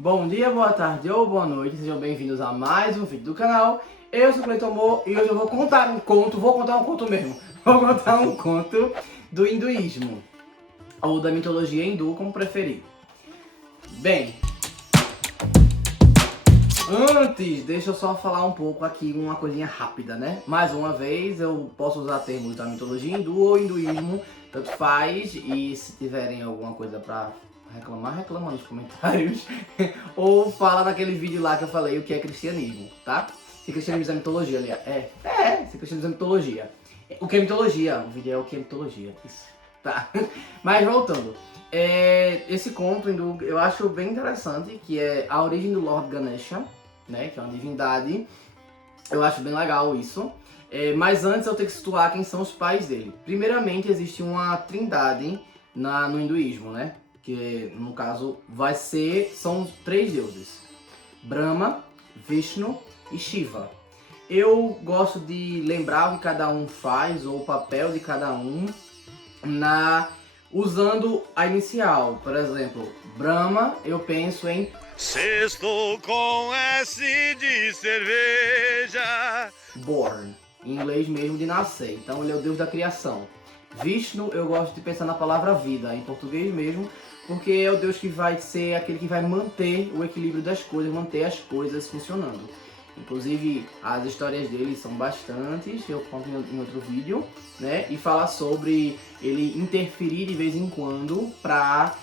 Bom dia, boa tarde ou boa noite, sejam bem-vindos a mais um vídeo do canal. Eu sou o Cleiton Mo e hoje eu vou contar um conto, vou contar um conto do hinduísmo, ou da mitologia hindu, como preferir. Bem, antes, deixa eu só falar um pouco aqui, uma coisinha rápida, né? Mais uma vez, eu posso usar termos da mitologia hindu ou hinduísmo, tanto faz, e se tiverem alguma coisa pra reclama nos comentários, ou fala naquele vídeo lá que eu falei o que é cristianismo, tá? Se cristianismo é mitologia, aliás. Se cristianismo é mitologia. O que é mitologia? O vídeo é o que é mitologia, isso, tá? Mas voltando. Esse conto hindu eu acho bem interessante, que é a origem do Lord Ganesha, né, que é uma divindade. Eu acho bem legal isso. Mas antes eu tenho que situar quem são os pais dele. Primeiramente existe uma trindade no hinduísmo, né? Que no caso são três deuses: Brahma, Vishnu e Shiva. Eu gosto de lembrar o que cada um faz, ou o papel de cada um, usando a inicial. Por exemplo, Brahma, eu penso em Sextou com S de cerveja. born, em inglês mesmo, de nascer. Então ele é o deus da criação. Vishnu, eu gosto de pensar na palavra vida, em português mesmo, porque é o deus que vai ser aquele que vai manter o equilíbrio das coisas, manter as coisas funcionando. Inclusive, as histórias dele são bastantes, eu conto em outro vídeo, né? E fala sobre ele interferir de vez em quando para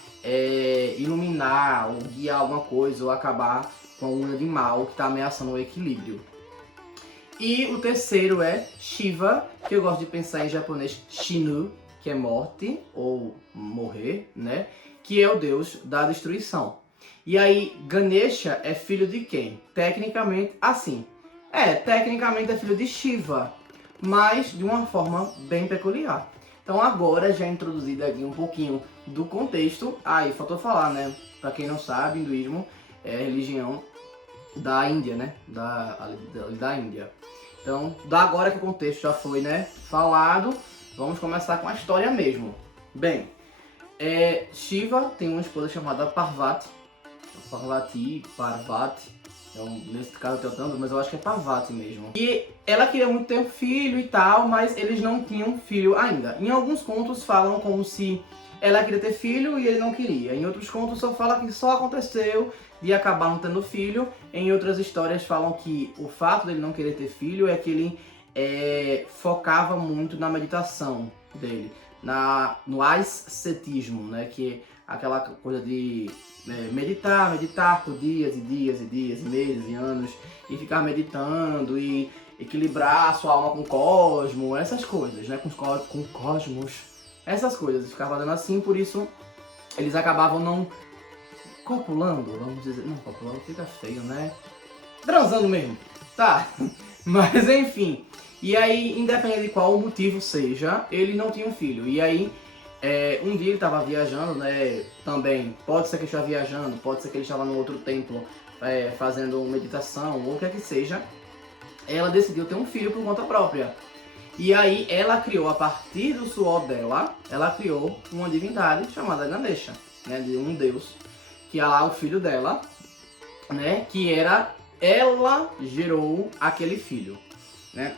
iluminar ou guiar alguma coisa ou acabar com algum animal que está ameaçando o equilíbrio. E o terceiro é Shiva, que eu gosto de pensar em japonês Shinu, que é morte ou morrer, né? Que é o deus da destruição. E aí, Ganesha é filho de quem? Tecnicamente, assim. Tecnicamente é filho de Shiva, mas de uma forma bem peculiar. Então agora, já introduzido aqui um pouquinho do contexto, aí faltou falar, né? Pra quem não sabe, hinduísmo é a religião da Índia, né? Da Índia. Então, agora que o contexto já foi, né, falado, vamos começar com a história mesmo. Bem, Shiva tem uma esposa chamada Parvati. Parvati. Então, nesse caso eu tenho tanto, mas eu acho que é Parvati mesmo. E ela queria muito ter um filho e tal, mas eles não tinham filho ainda. Em alguns contos falam como se ela queria ter filho e ele não queria. Em outros contos só fala que só aconteceu de acabar não tendo filho. Em outras histórias falam que o fato dele não querer ter filho é que ele focava muito na meditação dele, no ascetismo, né? Que é aquela coisa de meditar por dias e dias e dias, meses e anos, e ficar meditando e equilibrar a sua alma com o cosmos, essas coisas, né? Com o cosmos, essas coisas. Ficava fazendo assim, por isso eles acabavam não copulando, vamos dizer. Não, copulando fica feio, né? Transando mesmo, tá? Mas enfim. E aí, independente de qual o motivo seja, ele não tinha um filho. E aí, um dia ele estava viajando, né? Também, pode ser que ele estava viajando, pode ser que ele estava no outro templo fazendo meditação, ou o que é que seja. Ela decidiu ter um filho por conta própria. E aí, ela criou, a partir do suor dela, ela criou uma divindade chamada Ganesha, né? De um deus, que é lá o filho dela, né? Que ela gerou aquele filho, né?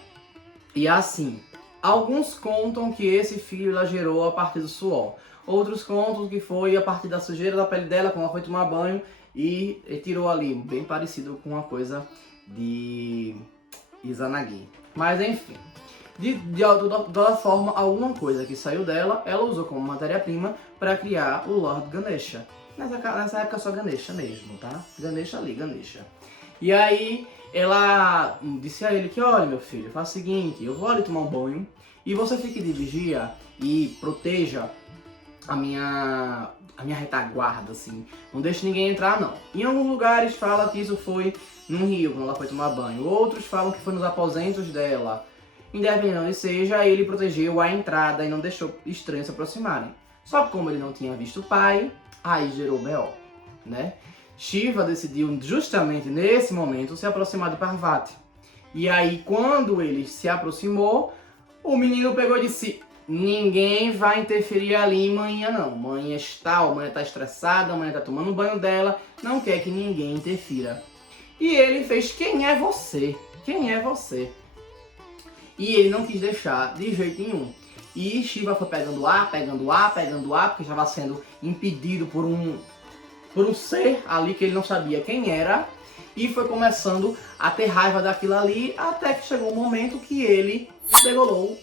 E assim, alguns contam que esse filho ela gerou a partir do suor. Outros contam que foi a partir da sujeira da pele dela, quando ela foi tomar banho e tirou ali, bem parecido com uma coisa de Izanagi. Mas enfim, de toda forma, alguma coisa que saiu dela, ela usou como matéria-prima para criar o Lord Ganesha. Nessa época só Ganesha mesmo, tá? Ganesha ali, Ganesha. E aí ela disse a ele que, olha meu filho, faça o seguinte, eu vou ali tomar um banho e você fique de vigia e proteja a minha retaguarda, assim. Não deixe ninguém entrar, não. Em alguns lugares fala que isso foi num rio, quando ela foi tomar banho. Outros falam que foi nos aposentos dela. Independente de onde seja, ele protegeu a entrada e não deixou estranhos se aproximarem. Só que como ele não tinha visto o pai, aí gerou B.O., né? Shiva decidiu justamente nesse momento se aproximar de Parvati. E aí quando ele se aproximou, o menino pegou e disse: ninguém vai interferir ali em manhã não. Manhã tá estressada, manhã tá tomando banho dela, não quer que ninguém interfira. E ele fez, quem é você? Quem é você? E ele não quis deixar de jeito nenhum. E Shiva foi pegando ar, porque estava sendo impedido por um ser ali que ele não sabia quem era. E foi começando a ter raiva daquilo ali, até que chegou um momento que ele degolou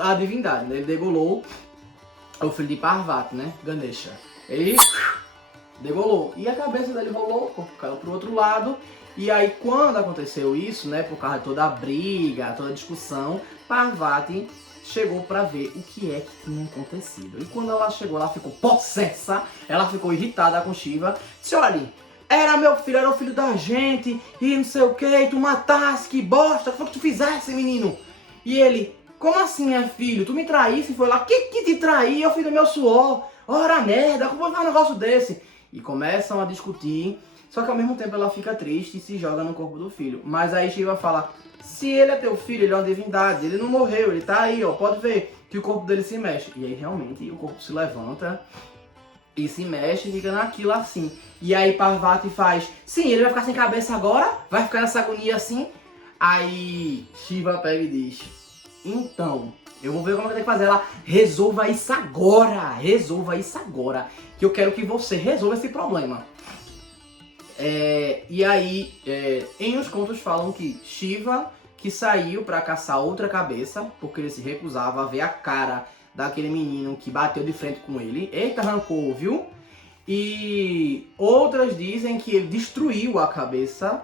a divindade, né? Ele degolou o filho de Parvati, né? Ganesha. Ele degolou. E a cabeça dele rolou, caiu pro outro lado. E aí quando aconteceu isso, né? Por causa de toda a briga, toda a discussão, Parvati chegou pra ver o que é que tinha acontecido. E quando ela chegou, ela ficou possessa, ela ficou irritada com Shiva. Disse, olha, era meu filho, era o filho da gente, e não sei o que, tu matasse, que bosta, o que foi que tu fizesse, menino? E ele, como assim é filho? Tu me traísse? Foi lá, que te traí? Eu fiz do meu suor. Ora merda, como vai um negócio desse? E começam a discutir, só que ao mesmo tempo ela fica triste e se joga no corpo do filho. Mas aí Shiva fala, se ele é teu filho, ele é uma divindade, ele não morreu, ele tá aí, ó, pode ver que o corpo dele se mexe. E aí realmente o corpo se levanta e se mexe e fica naquilo assim. E aí Parvati faz, sim, ele vai ficar sem cabeça agora? Vai ficar nessa agonia assim? Aí Shiva pega e diz, então, eu vou ver como é que tem que fazer. Ela, resolva isso agora, que eu quero que você resolva esse problema. E aí, em uns contos falam que Shiva, que saiu pra caçar outra cabeça, porque ele se recusava a ver a cara daquele menino que bateu de frente com ele. Eita, rancor, viu? E outras dizem que ele destruiu a cabeça,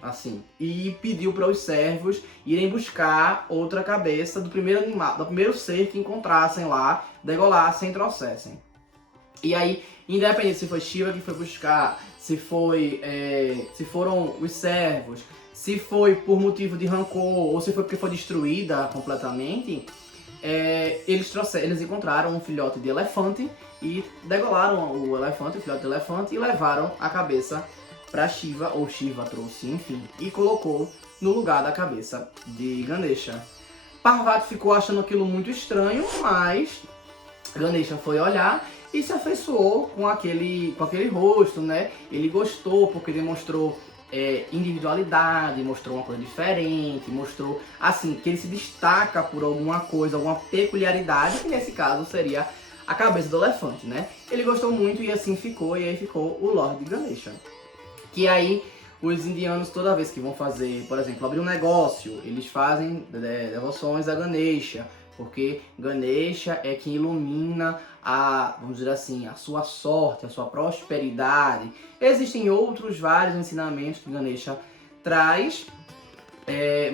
assim, e pediu para os servos irem buscar outra cabeça do primeiro animal, do primeiro ser que encontrassem lá, degolassem e trouxessem. E aí, independente se foi Shiva que foi buscar, se foram os servos, se foi por motivo de rancor ou se foi porque foi destruída completamente, eles encontraram um filhote de elefante e degolaram o elefante, o filhote de elefante, e levaram a cabeça para Shiva, ou Shiva trouxe, enfim, e colocou no lugar da cabeça de Ganesha. Parvati ficou achando aquilo muito estranho, mas Ganesha foi olhar e se afeiçoou com aquele rosto, né? Ele gostou porque demonstrou individualidade, mostrou uma coisa diferente, mostrou assim que ele se destaca por alguma coisa, alguma peculiaridade, que nesse caso seria a cabeça do elefante, né? Ele gostou muito e assim ficou, e aí ficou o Lorde Ganesha. Que aí os indianos, toda vez que vão fazer, por exemplo, abrir um negócio, eles fazem devoções a Ganesha, porque Ganesha é quem ilumina vamos dizer assim, a sua sorte, a sua prosperidade. Existem outros vários ensinamentos que Ganesha traz,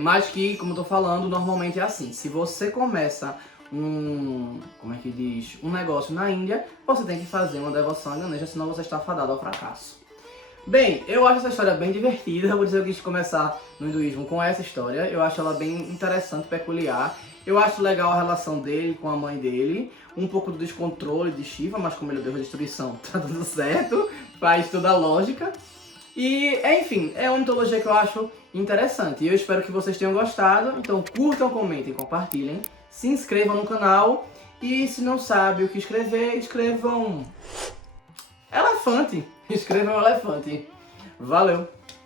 mas que, como eu tô falando, normalmente é assim. Se você começa um negócio na Índia, você tem que fazer uma devoção a Ganesha, senão você está fadado ao fracasso. Bem, eu acho essa história bem divertida, vou dizer que eu quis começar no hinduísmo com essa história. Eu acho ela bem interessante, peculiar. Eu acho legal a relação dele com a mãe dele, um pouco do descontrole de Shiva, mas como ele deu a destruição, tá tudo certo, faz toda a lógica. E, enfim, é uma mitologia que eu acho interessante. E eu espero que vocês tenham gostado, então curtam, comentem, compartilhem, se inscrevam no canal e se não sabe o que escrever, escrevam elefante. Escrevam elefante. Valeu!